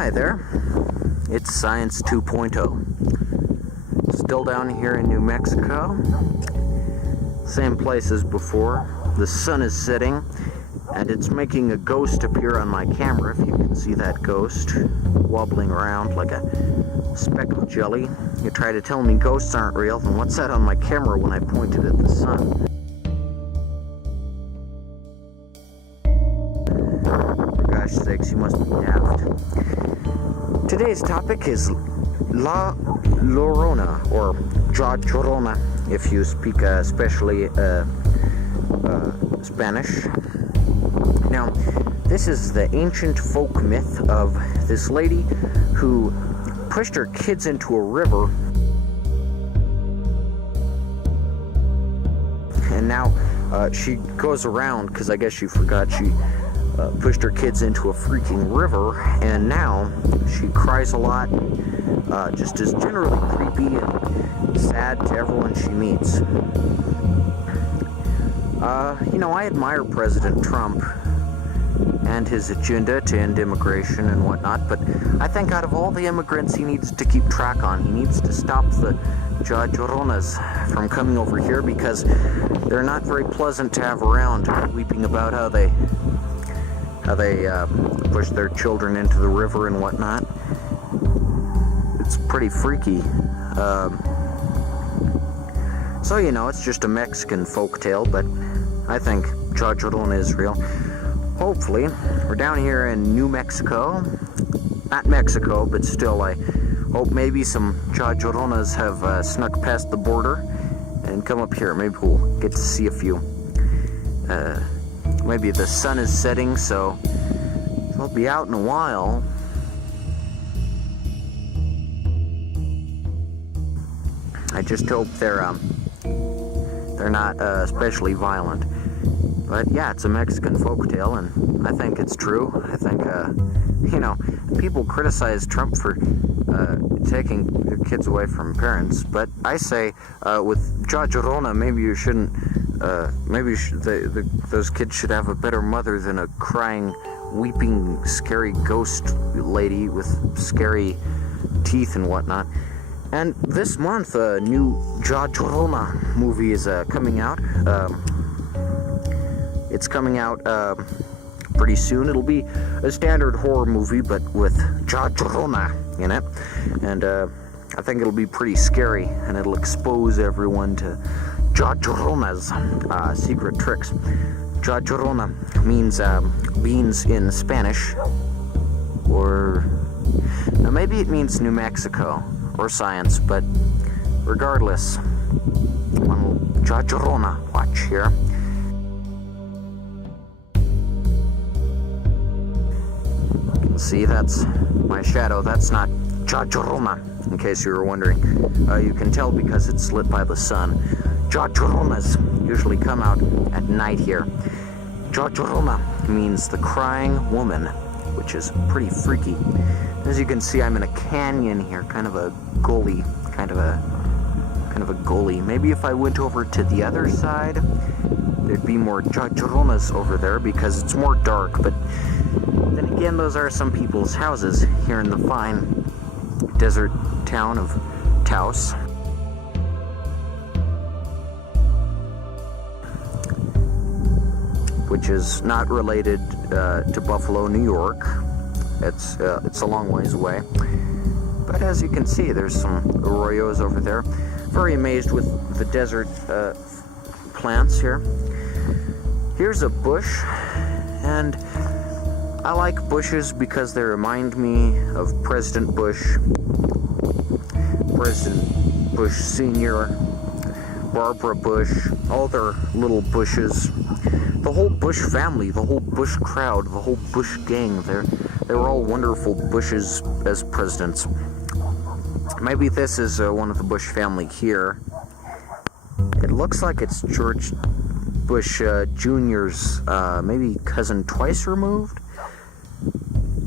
Hi there, it's Science 2.0. Still down here in New Mexico. Same place as before. The sun is setting, and it's making a ghost appear on my camera, if you can see that ghost, wobbling around like a speck of jelly. You try to tell me ghosts aren't real, then what's that on my camera when I pointed at the sun? For gosh sakes, you must be daft. Today's topic is La Llorona, or Llorona, if you speak especially Spanish. Now, this is the ancient folk myth of this lady who pushed her kids into a river, and now she goes around, because I guess she forgot she pushed her kids into a freaking river, and now she cries a lot, just is generally creepy and sad to everyone she meets. I admire President Trump and his agenda to end immigration and whatnot, but I think out of all the immigrants he needs to keep track on, he needs to stop the Lloronas from coming over here, because they're not very pleasant to have around, weeping about how they push their children into the river and whatnot. It's pretty freaky. So, it's just a Mexican folktale, but I think Llorona is real. Hopefully, we're down here in New Mexico. Not Mexico, but still, I hope maybe some Lloronas have snuck past the border and come up here. Maybe we'll get to see a few. Maybe the sun is setting, so they'll be out in a while. I just hope they're not especially violent. But yeah, it's a Mexican folktale, and I think it's true. I think, people criticize Trump for taking their kids away from parents, but I say, with Llorona, maybe you shouldn't, those kids should have a better mother than a crying, weeping, scary ghost lady with scary teeth and whatnot. And this month, a new Llorona movie is coming out. It's coming out pretty soon. It'll be a standard horror movie, but with Llorona in it. And I think it'll be pretty scary, and it'll expose everyone to Llorona's secret tricks. Llorona means beans in Spanish, or maybe it means New Mexico, or science, but regardless, Llorona, watch here. You can see that's my shadow. That's not Llorona, in case you were wondering. You can tell because it's lit by the sun. Lloronas usually come out at night here. Llorona means the crying woman, which is pretty freaky. As you can see, I'm in a canyon here, kind of a gully, kind of a gully. Maybe if I went over to the other side, there'd be more Lloronas over there because it's more dark. But then again, those are some people's houses here in the fine desert town of Taos. Which is not related to Buffalo, New York. It's a long ways away. But as you can see, there's some arroyos over there. Very amazed with the desert plants here. Here's a bush, and I like bushes because they remind me of President Bush, President Bush Sr., Barbara Bush, all their little bushes. The whole Bush family, the whole Bush crowd, the whole Bush gang, they were all wonderful Bushes as presidents. Maybe this is one of the Bush family here. It looks like it's George Bush Jr.'s maybe cousin twice removed?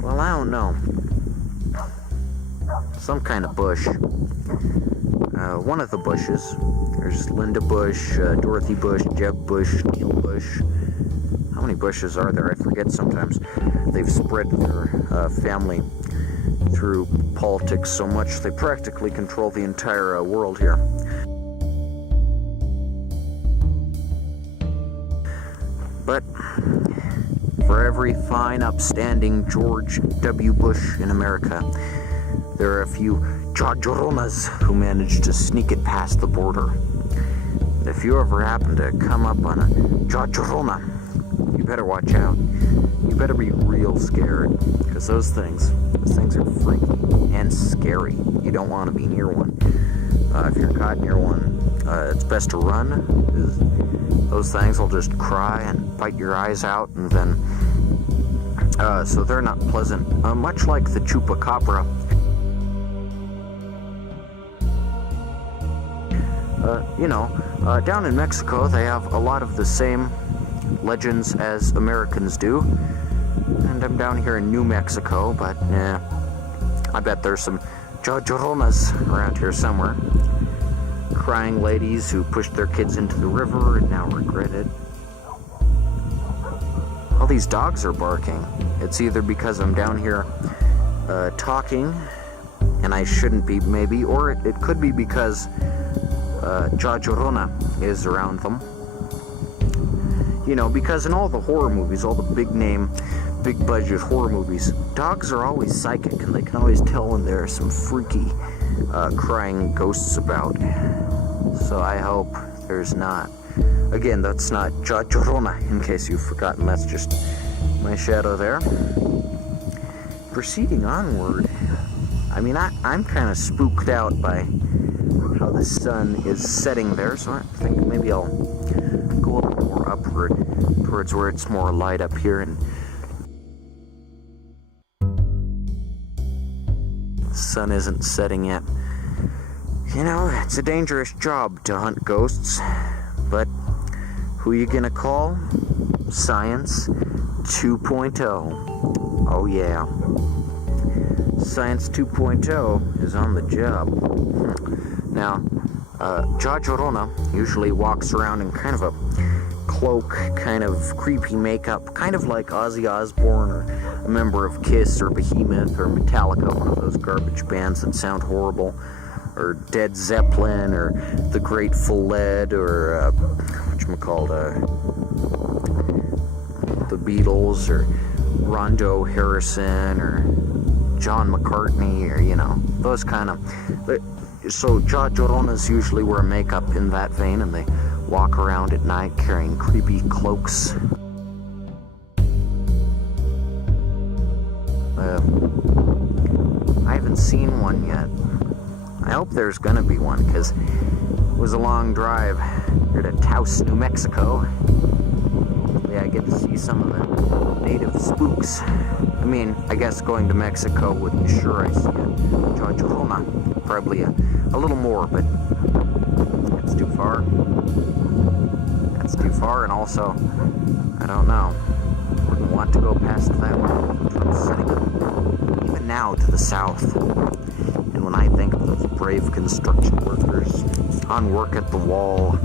Well, I don't know. Some kind of Bush. One of the Bushes. There's Linda Bush, Dorothy Bush, Jeb Bush, Neil Bush. How many Bushes are there? I forget sometimes. They've spread their family through politics so much they practically control the entire world here. But for every fine, upstanding George W. Bush in America, there are a few Lloronas who manage to sneak it past the border. If you ever happen to come up on a Llorona, you better watch out. You better be real scared, because those things are freaky and scary. You don't want to be near one. If you're caught near one, it's best to run. Those things will just cry and bite your eyes out, and then so they're not pleasant. Much like the chupacabra. Down in Mexico, they have a lot of the same legends as Americans do. And I'm down here in New Mexico, but I bet there's some Lloronas around here somewhere. Crying ladies who pushed their kids into the river and now regret it. All these dogs are barking. It's either because I'm down here talking, and I shouldn't be, maybe, or it could be because Llorona is around them. Because in all the horror movies, all the big name, big budget horror movies, dogs are always psychic, and they can always tell when there are some freaky crying ghosts about. So I hope there's not. Again, that's not Llorona, in case you've forgotten. That's just my shadow there. Proceeding onward, I'm kind of spooked out by how the sun is setting there, so I think maybe I'll go a little more upward towards where it's more light up here, and the sun isn't setting yet. It's a dangerous job to hunt ghosts, but who you gonna call? Science 2.0. Oh yeah. Science 2.0 is on the job. Now, Llorona usually walks around in kind of a cloak, kind of creepy makeup, kind of like Ozzy Osbourne or a member of Kiss or Behemoth or Metallica, one of those garbage bands that sound horrible, or Dead Zeppelin or the Grateful Dead or the Beatles or Rondo Harrison or John McCartney or those kind of. So Lloronas usually wear makeup in that vein, and they walk around at night carrying creepy cloaks. I haven't seen one yet. I hope there's gonna be one, because it was a long drive here to Taos, New Mexico. Hopefully I get to see some of the native spooks. I guess going to Mexico would ensure I see a Llorona. Probably a little more, but it's too far. That's too far, and also, I don't know. Wouldn't want to go past that one. Trump's setting up even now to the south. And when I think of those brave construction workers on work at the wall,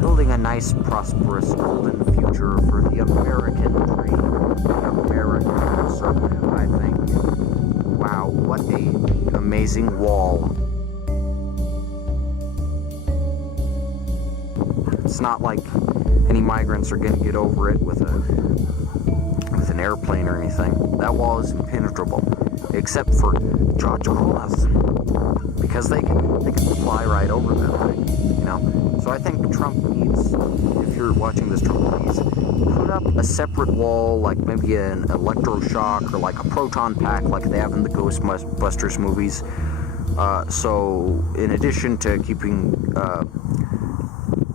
building a nice, prosperous, golden future for the American dream, American conservative, I think, wow, what an amazing wall. It's not like any migrants are going to get over it with an airplane or anything. That wall is impenetrable, except for Lloronas, because they can fly right over them, right? So I think Trump needs, if you're watching this, Trump needs put up a separate wall, like maybe an electroshock or like a proton pack, like they have in the Ghostbusters movies. So in addition to keeping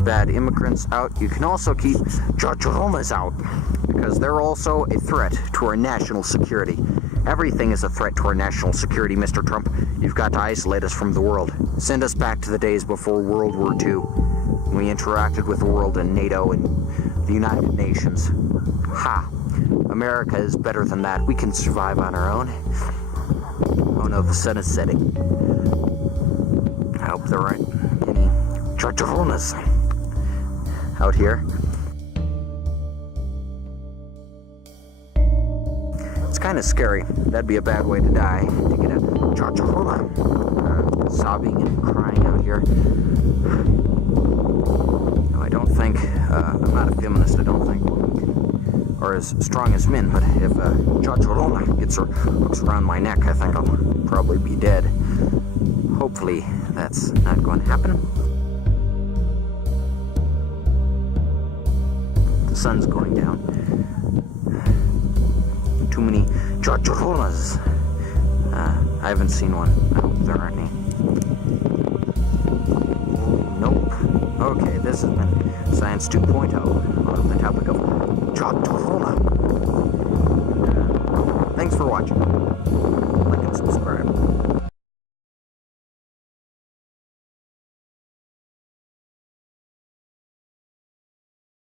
bad immigrants out, you can also keep Lloronas out, because they're also a threat to our national security. Everything is a threat to our national security, Mr. Trump. You've got to isolate us from the world. Send us back to the days before World War II, when we interacted with the world in NATO and the United Nations. Ha! America is better than that. We can survive on our own. Oh no, the sun is setting. I hope there aren't any Lloronas out here. It's kind of scary. That'd be a bad way to die, to get a Llorona sobbing and crying out here. No, I don't think, I'm not a feminist, I don't think women can, are as strong as men, but if Llorona gets her hooks around my neck, I think I'll probably be dead. Hopefully that's not going to happen. The sun's going down. Too many Lloronas. I haven't seen one. I hope there aren't any. Nope. Okay, this has been Science 2.0 on the topic of Llorona. Thanks for watching. Like and subscribe.